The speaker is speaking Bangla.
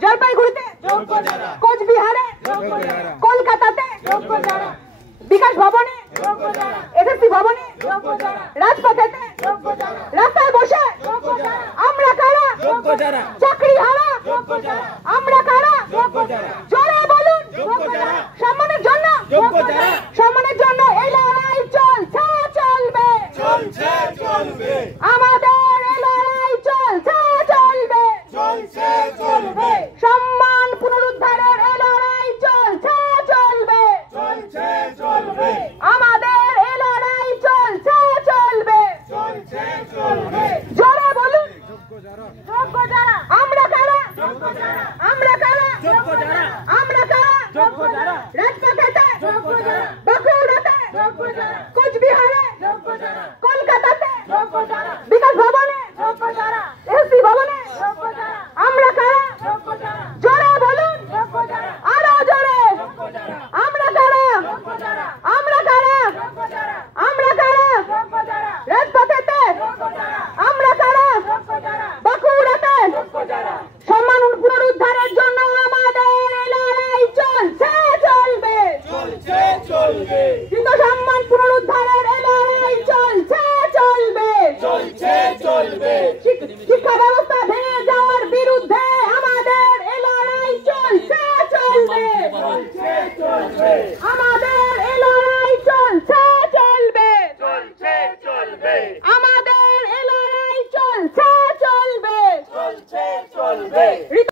জলপাইগুড়িতে কোচবিহারে কলকাতাতে বিকাশ ভবনে এসএসসি ভবনে রাজপথেতে রাস্তায় বসে আমরা কারা চাকরি হারা আমরা কারা জোরে বলুন সম্মানের জন্য এই লড়াই চলছে চলবে আমাদের এই লড়াই চলছে চলবে সম্মান পুনরুদ্ধারের এই লড়াই চলছে চলবে আমাদের এই লড়াই চলছে জোরে বলুন আমরা কারা রাজপথেতে বাঁকুড়াতে কোচবিহারে কলকাতাতে বিকাশ ভবনে এসএসসি ভবনে আমরা কারা জোরে বলুন আরো জোরে আমরা কারা রাজপথেতে আমরা কারা বাঁকুড়াতে সম্মান পুনরুদ্ধারের জন্য আমাদের লড়াই চলছে চলবে কিন্তু সম্মান পুনরুদ্ধারের লড়াই চলছে শিক্ষা ব্যবস্থা